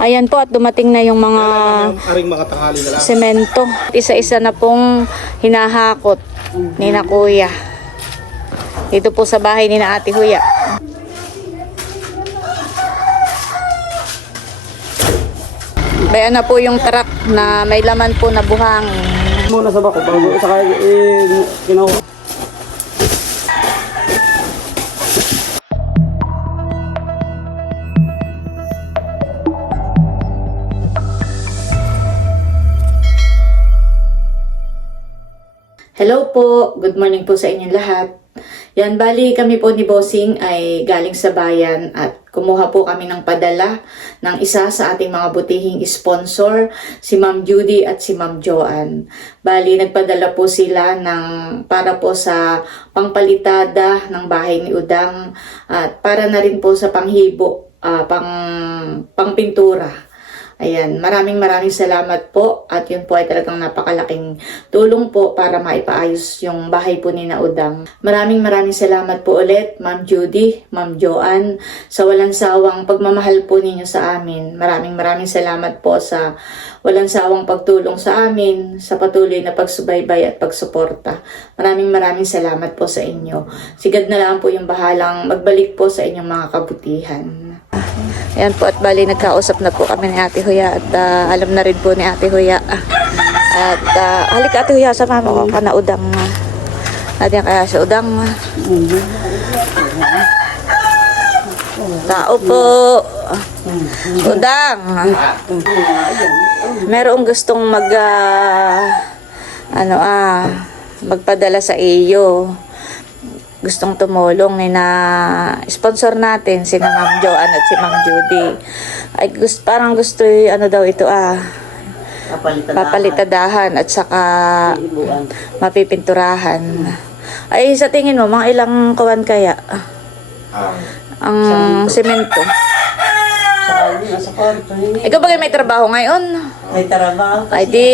Ayan po at dumating na yung mga Aring mga tanghali na lang. semento. Isa-isa na pong hinahakot ni na kuya. Dito po sa bahay ni na ate Huya. Bayan na po yung truck na may laman po na buhangin. Muna sa bako, bago saka eh, kinuha. Hello po, good morning po sa inyong lahat. Yan, bali kami po ni Bossing ay galing sa bayan at kumuha po kami ng padala ng isa sa ating mga butihing sponsor, si Ma'am Judy at si Ma'am Joanne. Bali, nagpadala po sila ng para po sa pangpalitada ng bahay ni Udang at para na rin po sa panghibo, ah, pang, pangpintura. Ayan, maraming maraming salamat po at yun po ay talagang napakalaking tulong po para maipaayos yung bahay po ni Naudang. Maraming maraming salamat po ulit, Ma'am Judy, Ma'am Joanne, sa walang sawang pagmamahal po ninyo sa amin. Maraming maraming salamat po sa walang sawang pagtulong sa amin, sa patuloy na pagsubaybay at pagsuporta. Maraming maraming salamat po sa inyo. Sigad na lang po yung bahalang magbalik po sa inyong mga kabutihan. Ayan po at bali nagkausap na po kami ni Ate Huya at ah, alam na rin po ni Ate Huya. Ah, At uh, halika Ate Huya sa mama ko kana udang. Uh, kaya sa udang. ah. Tao po. Udang. Merong gustong mag ah, ano ah magpadala sa iyo gustong tumulong ni na sponsor natin si na Ma'am Joanne at si Ma'am Judy. Ay gusto parang gusto y- ano daw ito ah Kapalitan papalitadahan at saka Ibuan. mapipinturahan. Ay sa tingin mo mga ilang kawan kaya ang semento. Yun. Ikaw ba may trabaho ngayon? May trabaho. Ay di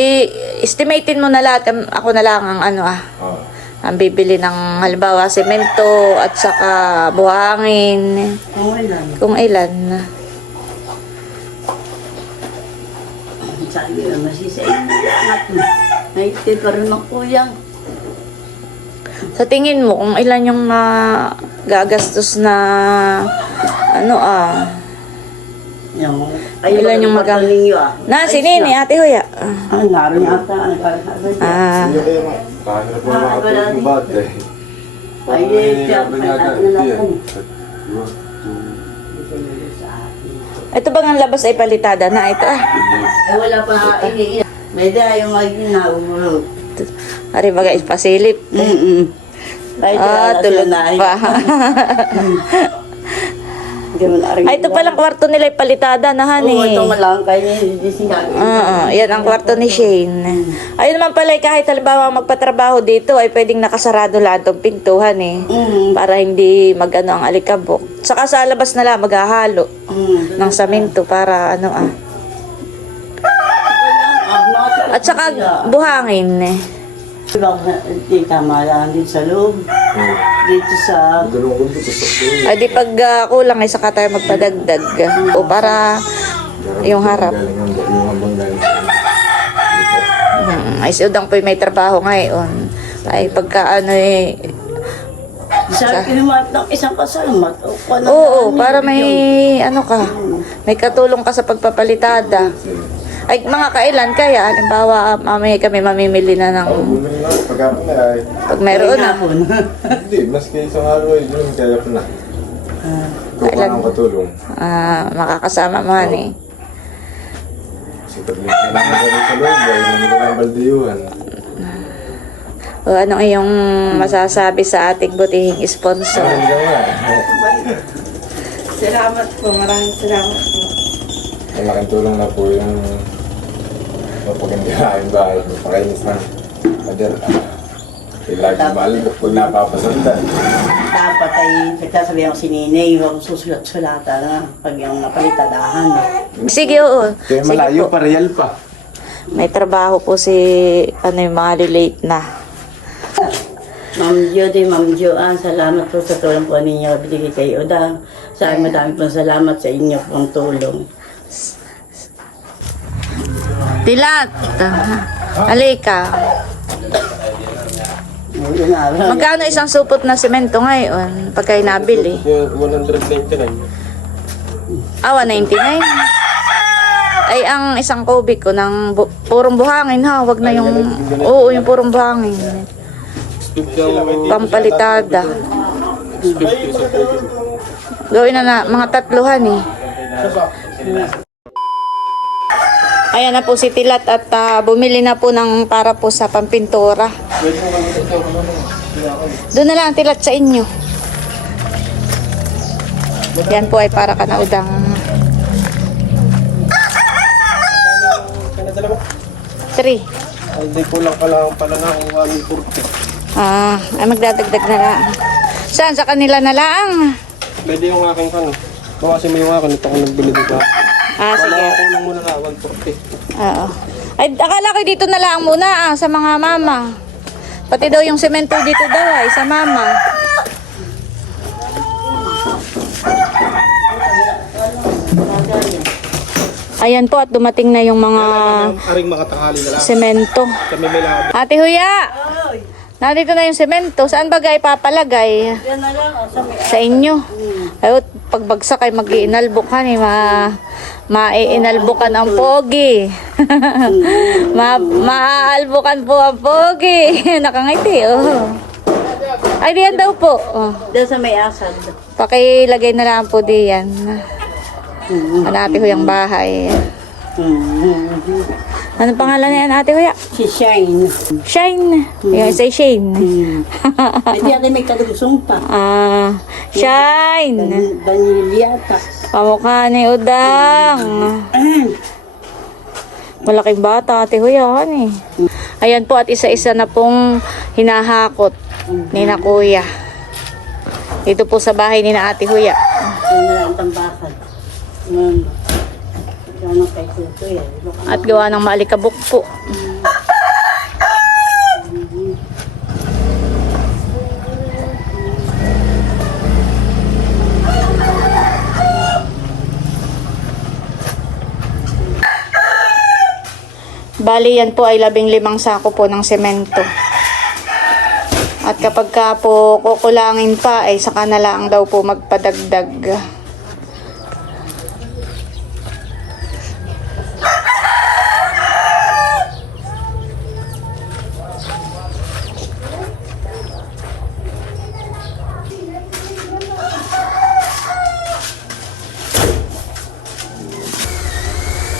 estimatein mo na lahat ako na lang ang ano ah ang bibili ng halimbawa semento at saka buhangin Okay lang. kung ilan. Sabi naman si sa inyo. Naitid pa rin ng kuyang. Sa tingin mo, kung ilan yung ah, gagastos na ano ah. Yung, Ilan yung magang- ninyo ah. Na, si Nini, ate Huya. Ah, naroon yata. Nagkakaroon niya. Ah, Hindi kayo ma... Kahirap mo makatulog ng bata eh. Ay, siya. Ay, ano na lang. ito bang ang labas ay palitada na ito ah. Ay, wala pa ini. May dahil yung magina. Umulog. Ari baga ipasilip. Mm-mm. Ay, Ah, tulog pa. Ay, ito palang kwarto nila palitada na Oo, hani. ito nga lang. Kaya hindi sinabi. Oo, yan ang kwarto ni Shane. Ayun naman pala, eh, kahit halimbawa magpatrabaho dito, ay pwedeng nakasarado lahat ng pintuhan eh. Mm. Para hindi magano ang alikabok. Saka sa labas na lang maghahalo Mm. ng saminto para ano ah. At saka buhangin eh. Ibang di tama lang din sa loob. Dito sa... Dalawang kundi ko. Ay di pag ah, kulang ay saka tayo magpadagdag. O para yung harap. Galing ang yung habang galing. Hmm, ay si Udang po may trabaho ngayon. Ay pagka ano eh. Sa kinumat ng isang kasama. O, Oo, na- para may ano ka. May katulong ka sa pagpapalitada. Ay mga kailan kaya halimbawa mamaya kami mamimili na ng pagkapon na ay. pag meron na. Hindi, maski isang araw ay yun, kaya pa na. Ikaw pa Kailan? ng katulong. Ah, makakasama mo eh. Kasi paglit na lang ako sa loob, ay baldiyuhan. O anong iyong masasabi sa ating butihing sponsor? Nga. Salamat po. Maraming salamat po. Malaking tulong na po yung mapaganda yung bahay, mapakainis ng pader. Ay lagi maalok pag napapasundan. Dapat ay nagsasabi ako si Nene, huwag susulat-sulatan na pag yung napalitadahan. Sige, oo. Kaya Sige malayo po. pa, real pa. May trabaho po si ano yung mga relate na. Ma'am Judy, Ma'am Joanne, salamat po sa tulong po ninyo binigay kay Odang. Sa amin madami pong salamat sa inyo pong tulong. Dilat. Alika. Ano, Magkano isang supot na semento ngayon pagka nabili? Yung 199. Ah, 199. Ay, ang isang kubik ko ng bu- purong buhangin ha. Wag na yung... Oo, yung purong buhangin. 50 ang Pampalitada. 50 sa pwede. Gawin na na, mga tatluhan eh. Ayan na po si Tilat at ah, bumili na po ng para po sa pampintura. Doon na lang Tilat sa inyo. Yan po ay para kanaudang Kanadala mo? 3. Ay, di kulang pa lang pala na ang 140. Ah, ay magdadagdag na lang. Saan? Sa kanila na lang? Pwede yung aking kan. Bawasin mo yung akin. Ito ko nagbili dito. Ah, Wala sige. kulang muna na 140. Oo. Ay, akala ko dito na lang muna ah, sa mga mama. Pati daw yung semento dito daw ay sa mama. Ayan po at dumating na yung mga aring mga tanghali na lang. semento. Kami may lahat. Ate Huya, nandito na yung semento. Saan ba gay papalagay? Yan na lang, oh, sa may Sa inyo. Ay, pagbagsak ay mag-iinalbukan eh. Ma maiinalbukan ang pogi. Ma maaalbukan po ang pogi. Nakangiti, oh. Ay, diyan daw po. Oh. Diyan sa may asad. Pakilagay na lang po diyan. Hanapin ko yung bahay. Ano pangalan niyan, ate Huya? Si Shine. Shine. Yung isa Shane. Hindi ate may kalugsong pa. Ah, Shine. Dan- Daniel yata. Kamukha ni Udang. Malaking bata, ate Huyahan eh. Ayan po at isa-isa na pong hinahakot ni na kuya. Dito po sa bahay ni na ate Huya. Yan na lang ang tambakan. Yan. Yan ang kay Kuto yan. At gawa ng maalikabok po. Bali yan po ay labing limang sako po ng semento. At kapag ka po kukulangin pa ay saka na lang daw po magpadagdag.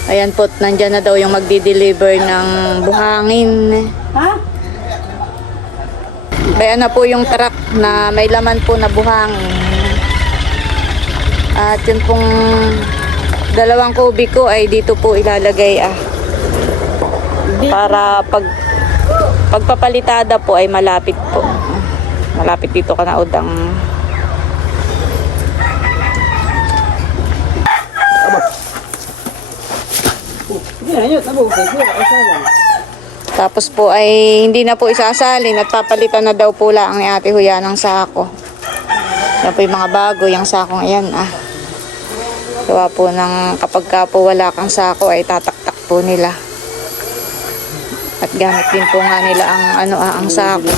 Ayan po, nandyan na daw yung magdi-deliver ng buhangin. Ha? Kaya na po yung truck na may laman po na buhangin. At yun pong dalawang kubiko ay dito po ilalagay ah. Para pag pagpapalitada po ay malapit po. Malapit dito ka na udang. Yan, yun. Tabo, kay Kuya. Isa lang. Tapos po ay hindi na po isasalin at papalitan na daw po lang ni Ate Huya ng sako. Yan po yung mga bago, yung sakong yan ah. Gawa po ng kapag ka po wala kang sako ay tataktak po nila. At gamit din po nga nila ang ano ah, ang sako.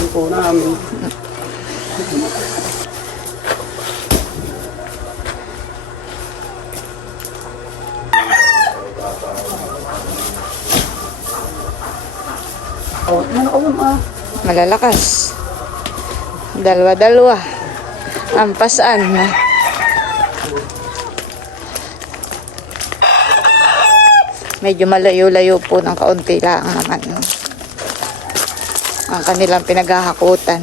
Oh, ano ko ah? Malalakas. Dalawa-dalawa. Ampasan. Medyo malayo-layo po ng kaunti lang naman. Ang kanilang pinaghahakutan.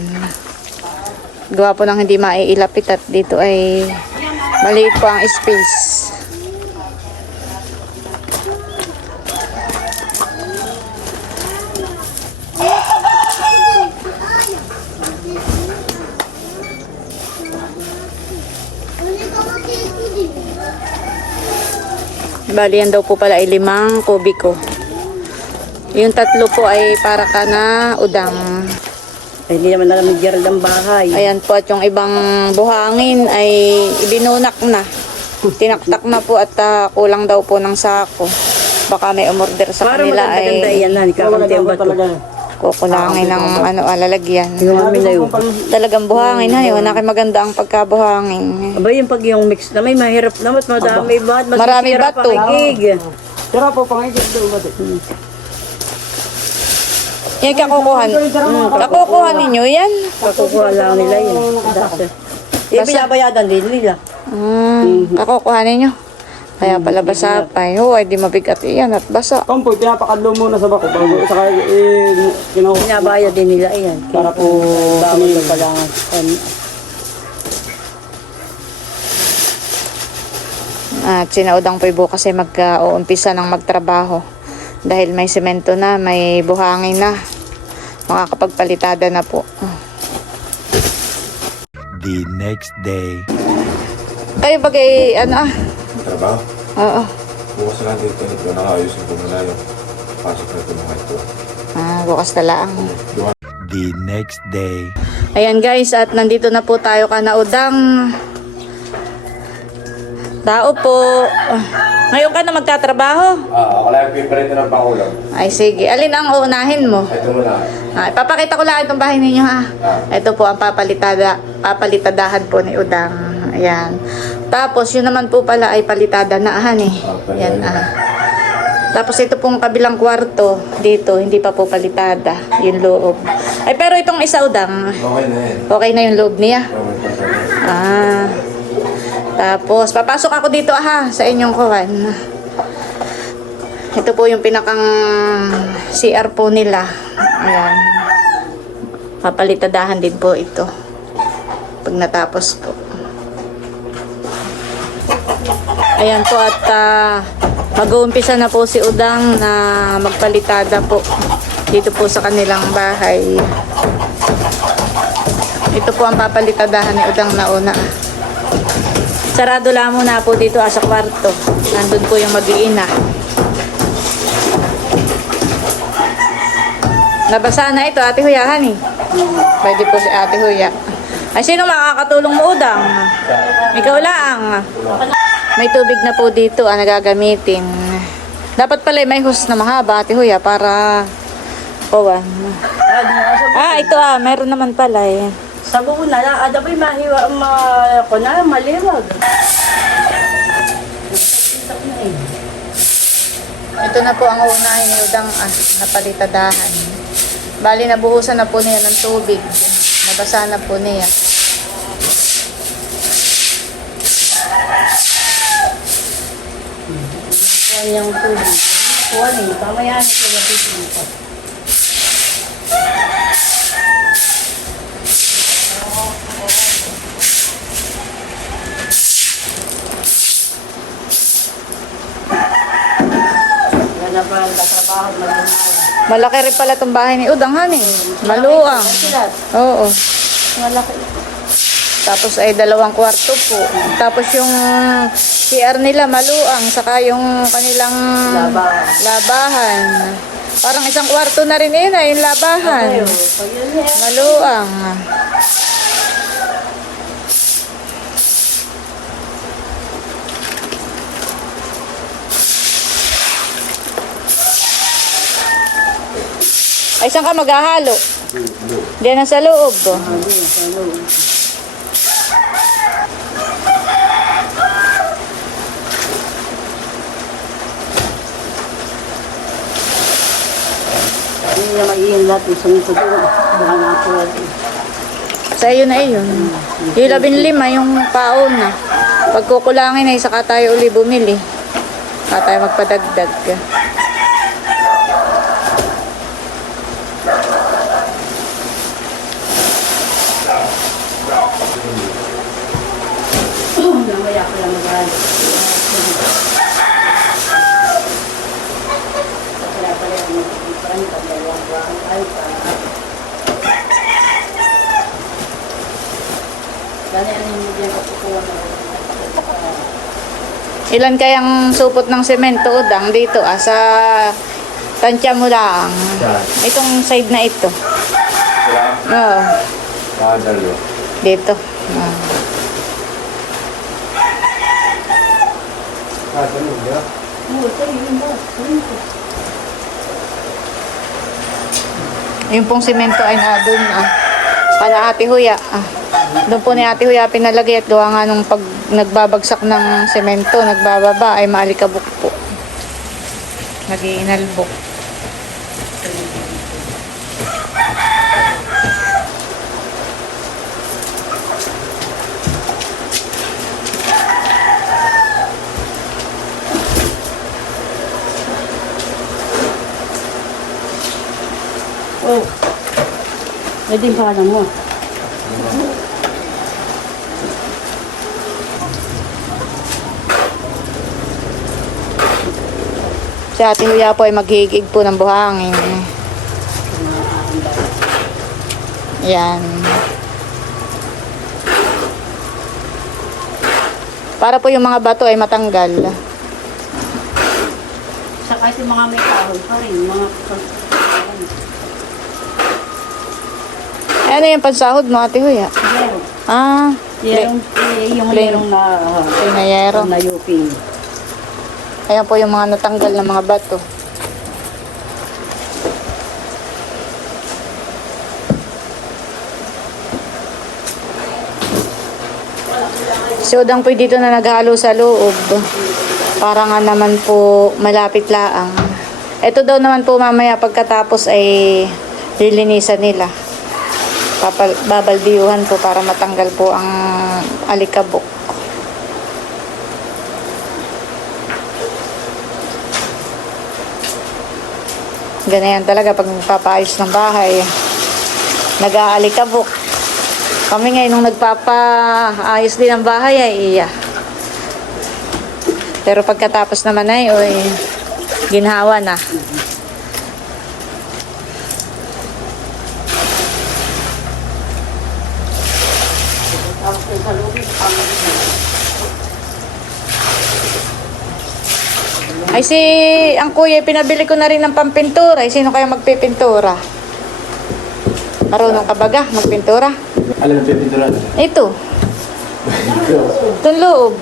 Gawa po ng hindi maiilapit at dito ay maliit po ang space. Bali, yan daw po pala ay limang kubiko. Yung tatlo po ay para ka na udang. Ay, hindi naman namin Gerald ang bahay. Ayan po at yung ibang buhangin ay ibinunak na. Tinaktak na po at ah, kulang daw po ng sako. Baka may umorder sa Parang kanila maganda-ganda ay yan na, Wala kakunti ang po bato. talaga. Kukulangin ng ano, alalagyan. Yung amin na yun. Talagang buhangin ha, yun. Naki maganda ang pagkabuhangin. Aba yung pag yung mix na may mahirap na mas madami ba? Mas Marami kay gig. Tira po, pangigit doon ba? Yan, kakukuha. Mm, kakukuha ninyo yan. Pakukuha lang nila yun. Eh, binabayadan din nila. Mm, kakukuha ninyo. Kaya pala basa pa. Oh, ay di mabigat iyan at basa. Kampoy, pinapakadlo muna sa bako. Bago, saka eh, kinuha. Binabayad din nila yan. Para po Bawal na pala. At sinaudang po'y bukas ay mag-uumpisa ng magtrabaho. Dahil may semento na, may buhangin na. Makakapagpalitada na po. the next day. Kayo pag ay, ano ah, Trabaho. oo. Bukas na natin ito. Ito muna yung pasok na ito mga ito. Ah, bukas na lang. Diba? The next day. Ayan guys, at nandito na po tayo kanaudang. Tao po. Ah, Ngayon ka na magtatrabaho? Ah, ako lang yung piparito ng pangulam. Ay sige, alin ang uunahin mo? Ito muna. Ah, ipapakita ko lang itong bahay ninyo ha. Ito po ang papalitada, papalitadahan po ni Udang. Ayan. Tapos yun naman po pala ay palitada na ahan eh. Yan ah. Tapos ito pong kabilang kwarto dito, hindi pa po palitada yung loob. Ay pero itong isa Udang, Okay na yan. okay na yung loob niya. Ah. Tapos, papasok ako dito aha, sa inyong kuwan. Ito po yung pinakang CR po nila. Ayan. Papalitadahan din po ito. Pag natapos po. Ayan po at ah, mag-uumpisa na po si Udang na magpalitada po dito po sa kanilang bahay. Ito po ang papalitadahan ni Udang na una. Sarado lang muna po dito ah, sa kwarto. Nandun po yung mag-iina. Nabasa na ito, Ate Huya, honey. Pwede po si Ate Huya. Ay, sino makakatulong mo, Udang? Ikaw lang. May tubig na po dito, ah, nagagamitin. Dapat pala may hose na mahaba, Ate Huya, para... Kuwan. Ah, ito ah, meron naman pala eh. Sabi ko na lang, ada ba'y mahiwa, ma, ko na, maliwag. Ito na po ang unahin ni Udang ah, napalitadahan. Bali, nabuhusan na po niya ng tubig. Nabasa na po niya. Niyang tubig. Kuha niya, pamayan ko na tubig. Gana pa ang katrabaho, mag-umawa. Malaki rin pala itong bahay ni Udang, honey. Maluang. Oo. malaki. Tapos ay dalawang kwarto po. Tapos yung CR nila maluang, saka yung kanilang Labahan. labahan. Parang isang kwarto na rin yun ah, yung labahan. Eh. Maluang. Ay, saan ka maghahalo? Diyan na sa loob. Hindi na maiin lahat yung sunod doon. Baka nga po natin. Sa iyo na iyon. Yung labing lima, yung pauna. Pagkukulangin ay saka tayo uli bumili. Saka tayo magpadagdag. Namaya ko lang mag-alit. Kaya pala yung mag-different ang dalawang ay para. Gani ano yung na Ilan kayang supot ng semento udang dito ah, sa tansya mo lang. Itong side na ito. Oo, Mga dalawa. dito. Ah. Ah, ganun, di ba? Yung pong simento ay na doon ah. Para ate Huya ah. Doon po ni ate Huya pinalagay at gawa nga nung pag nagbabagsak ng semento, nagbababa ay maalikabok po. Nagiinalbok. Pwede yung pangalan mo. Si ate Huya po ay maghihigig po ng buhangin. Yan. Para po yung mga bato ay matanggal. Saka yung mga may kahoy pa rin. Mga Ano yung pansahod mo, ate Huya? Yero. Ah, Yerong, eh, yung Plain. yerong na uh, Pinayero. na yupi. Ayan po yung mga natanggal na mga bato. Si Udang po dito na naghalo sa loob. Para nga naman po malapit laang. Ito daw naman po mamaya pagkatapos ay lilinisan nila. Papal, babaldiyuhan po para matanggal po ang alikabok. Ganyan talaga pag nagpapaayos ng bahay. Nag-aalikabok. Kami ngayon nung nagpapaayos din ng bahay ay iya. Pero pagkatapos naman ay, oy, ginhawa na. Ay si, ang kuya, pinabili ko na rin ng pampintura. Ay sino kaya magpipintura? Marunong ka baga magpintura? Alam mo, pipinturan. Ito. Itong loob.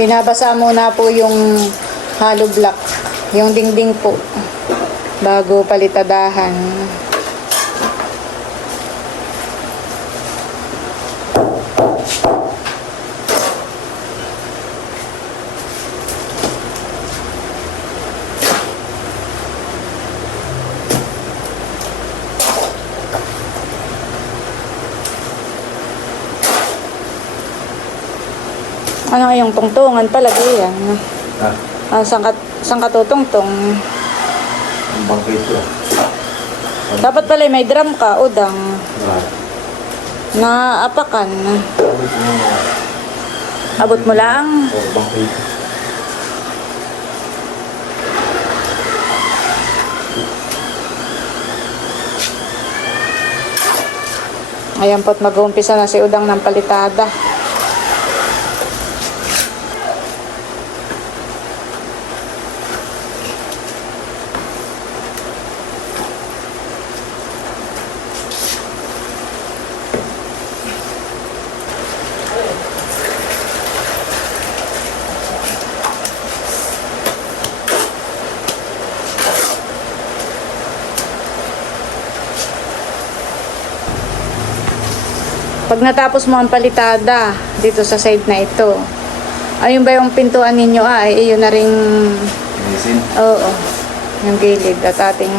Binabasa muna po yung hollow block. Yung dingding po. Bago palitadahan. Ano yung tungtungan pala gaya? Eh, ano? Ha? Ah, saan ka, saan ka tutungtong? Ang bangkito. Dapat pala may drum ka, udang. Ha? Naapakan. Abot mo lang. Oh, bangkito. Ayan po't mag-uumpisa na si Udang ng palitada. Pag natapos mo ang palitada dito sa side na ito, ayun ba yung pintuan ninyo ah, ay yun na rin, oo, yung gilid at ating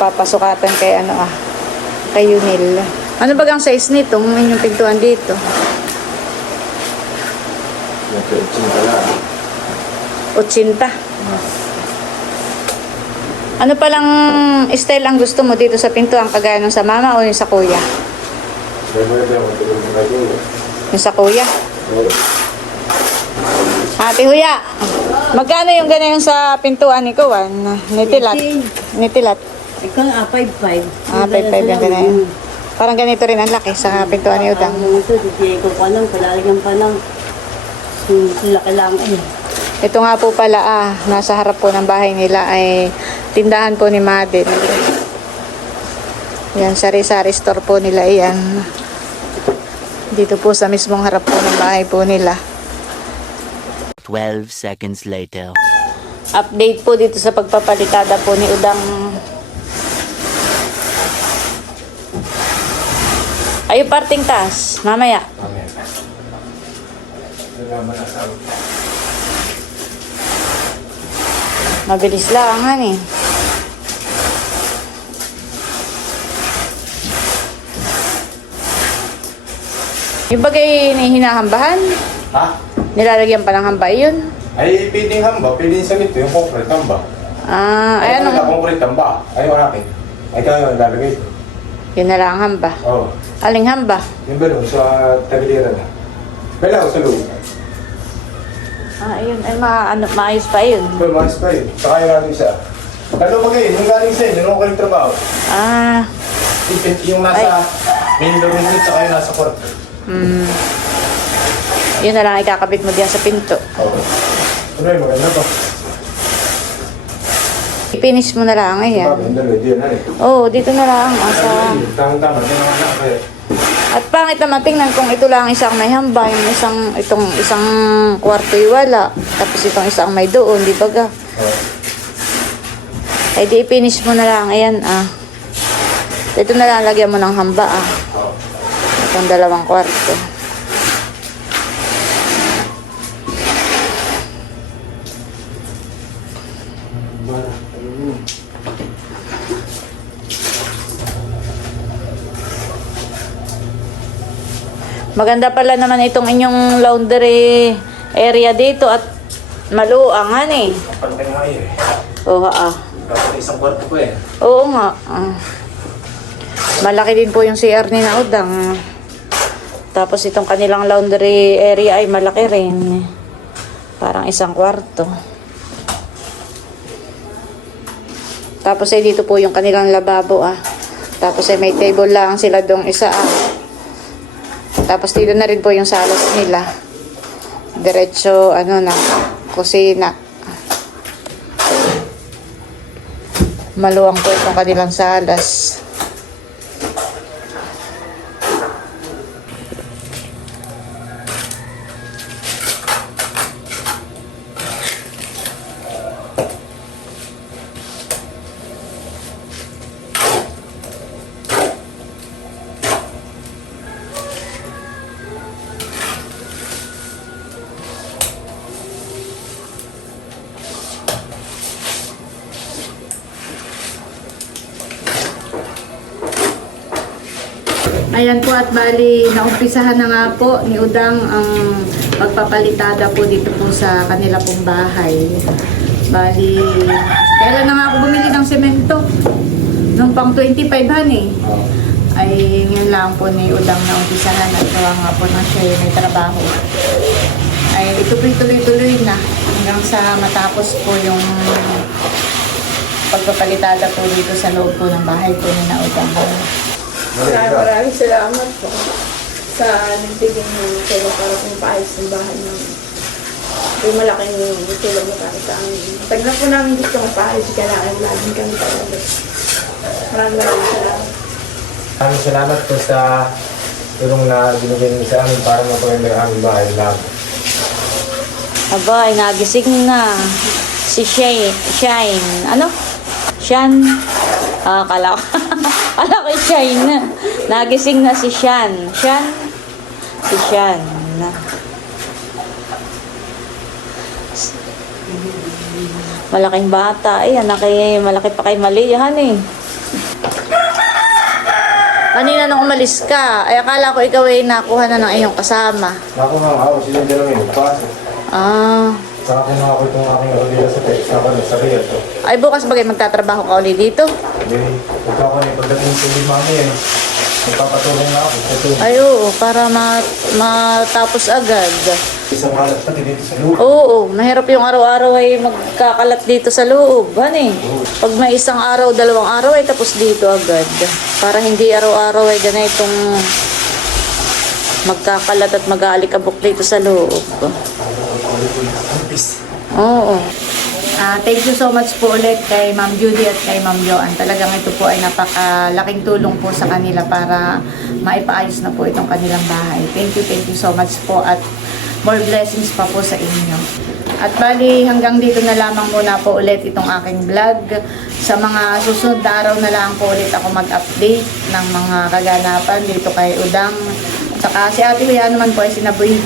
papasukatan kay ano ah, kay Yunil. Ano ba ang size nito, yung pintuan dito? 80. Ano palang style ang gusto mo dito sa pintuan, kagaya ng sa mama o yung sa kuya? Yung sa kuya? Ate Huya, magkano yung ganyan sa pintuan ni Kuwan? Nitilat. Nitilat. Ikaw na, 5-5. Ah, 5-5 yung ganyan. Parang ganito rin ang laki sa pintuan ni Udang. Ano ito, di ko pa lang, palalagyan pa lang. Laki lang eh. Ito nga po pala ah, nasa harap po ng bahay nila ay tindahan po ni Madin. Yan, sari-sari store po nila iyan. Dito po sa mismong harap po ng bahay po nila. 12 seconds later. Update po dito sa pagpapalitada po ni Udang. Ay, parting taas. Mamaya. Amen. Nalaman na sa Mabilis lang, hani. Yung bagay na hinahambahan, Ha? nilalagyan pa ng hambay yun. Ay, pwedeng hamba. Pwedeng sa nito. Yung concrete hamba. Ah, ay Ay, ano? ano? concrete hamba. Ay, yung akin. Ay, kaya yung lalagay. Yun na lang ang hamba. Oo. Aling hamba? Yung ba sa tagiliran na. Ako sa loob. Ah, ayun. Ay, ma ano, maayos pa yun. Pero mas pa yun. Saka yung ano isa. Ano ba kayo? Yung galing sa inyo, nung kayo trabaho. Ah, Yung, yung nasa main door unit, saka yung nasa court. hmm. Yun na lang ikakabit mo diyan sa pinto. Oo. Ano yun, maganda to. Ipinis mo na lang, ayan. Bakit? Hindi, hindi yan. Ano Oo, oh, dito na lang. Asa... Tama-tama. Hindi naman na. At pangit naman tingnan kung ito lang isang may hamba, yung isang, itong isang kwarto wala. Tapos itong isang may doon, di ba ga? Ay di finish mo na lang, ayan ah. Ito na lang, lagyan mo ng hamba ah. Itong dalawang kwarto. Maganda pala naman itong inyong laundry area dito at maluangan eh. Palaki nga eh. Oo ah. Dapat isang kwarto pa eh. Oo nga. ah. Malaki din po yung CR ni Naudang. Tapos itong kanilang laundry area ay malaki rin. Parang isang kwarto. Tapos ay dito po yung kanilang lababo ah. Tapos ay may table lang sila dong isa ah. Tapos dito na rin po yung salas nila. Diretso ano na, kusina. Maluwang po itong kanilang salas. Ayan po at bali, naumpisahan na nga po ni Udang ang pagpapalitada po dito po sa kanila pong bahay. Bali, kailan na nga ako bumili ng semento? Nung pang 25 han eh. Ay, ngayon lang po ni Udang na umpisahan at gawa nga po na siya may trabaho. Ay, ito tuloy-tuloy na hanggang sa matapos po yung pagpapalitada po dito sa loob po ng bahay po ni na Udang. Maraming maraming salamat po sa nagbigay ng tulong para kung paayos ng bahay namin. Yung malaking tulong na para sa amin. Tagal na po namin gusto mapaayos, kailangan laging kami talaga. Maraming maraming salamat. Maraming salamat po sa tulong na binigay niyo sa amin para mapaganda ang aming bahay lang. Aba, ay nagising na. Si Shane. Shine. Ano? Shan. Ah, kala ko. ko Shine. Nagising na si Shan. Shan. Si Shan. Malaking bata. Ay, anak eh. Malaki pa kay Maliyahan eh. Kanina nung umalis ka, ay akala ko ikaw ay nakuha na ng iyong kasama. Ako nga ako, sila dalawa yun. Pasok. Ah. Saka ko nga ako itong aking nakabila sa text na kami sa Riyadh. Ay bukas bagay magtatrabaho ka ulit dito? Hindi, ito ako na pagdating sa limang yan. Magpapatulong na ako. Ito, Ay oo, para ma matapos agad. isang kalat pati dito sa loob. Oo, mahirap yung araw-araw ay magkakalat dito sa loob. Hani? Pag may isang araw, dalawang araw ay tapos dito agad. Para hindi araw-araw ay ganitong magkakalat at mag-aalikabok dito sa loob. Oo. Ah, thank you so much po ulit kay Ma'am Judy at kay Ma'am Joan. Talagang ito po ay napakalaking tulong po sa kanila para maipaayos na po itong kanilang bahay. Thank you, thank you so much po at more blessings pa po sa inyo. At bali, hanggang dito na lamang muna po ulit itong aking vlog. Sa mga susunod na araw na lang po ulit ako mag-update ng mga kaganapan dito kay Udang. At saka si Ate Kuya naman po ay sinabi,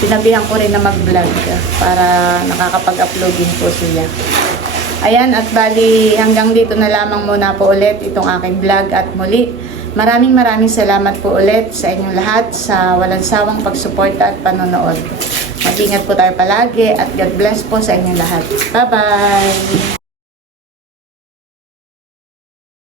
sinabihan ko rin na mag-vlog para nakakapag-upload din po siya. Ayan, at bali hanggang dito na lamang muna po ulit itong aking vlog at muli. Maraming maraming salamat po ulit sa inyong lahat sa walang sawang pagsuporta at panonood. Mag-ingat po tayo palagi at God bless po sa inyong lahat. Bye-bye!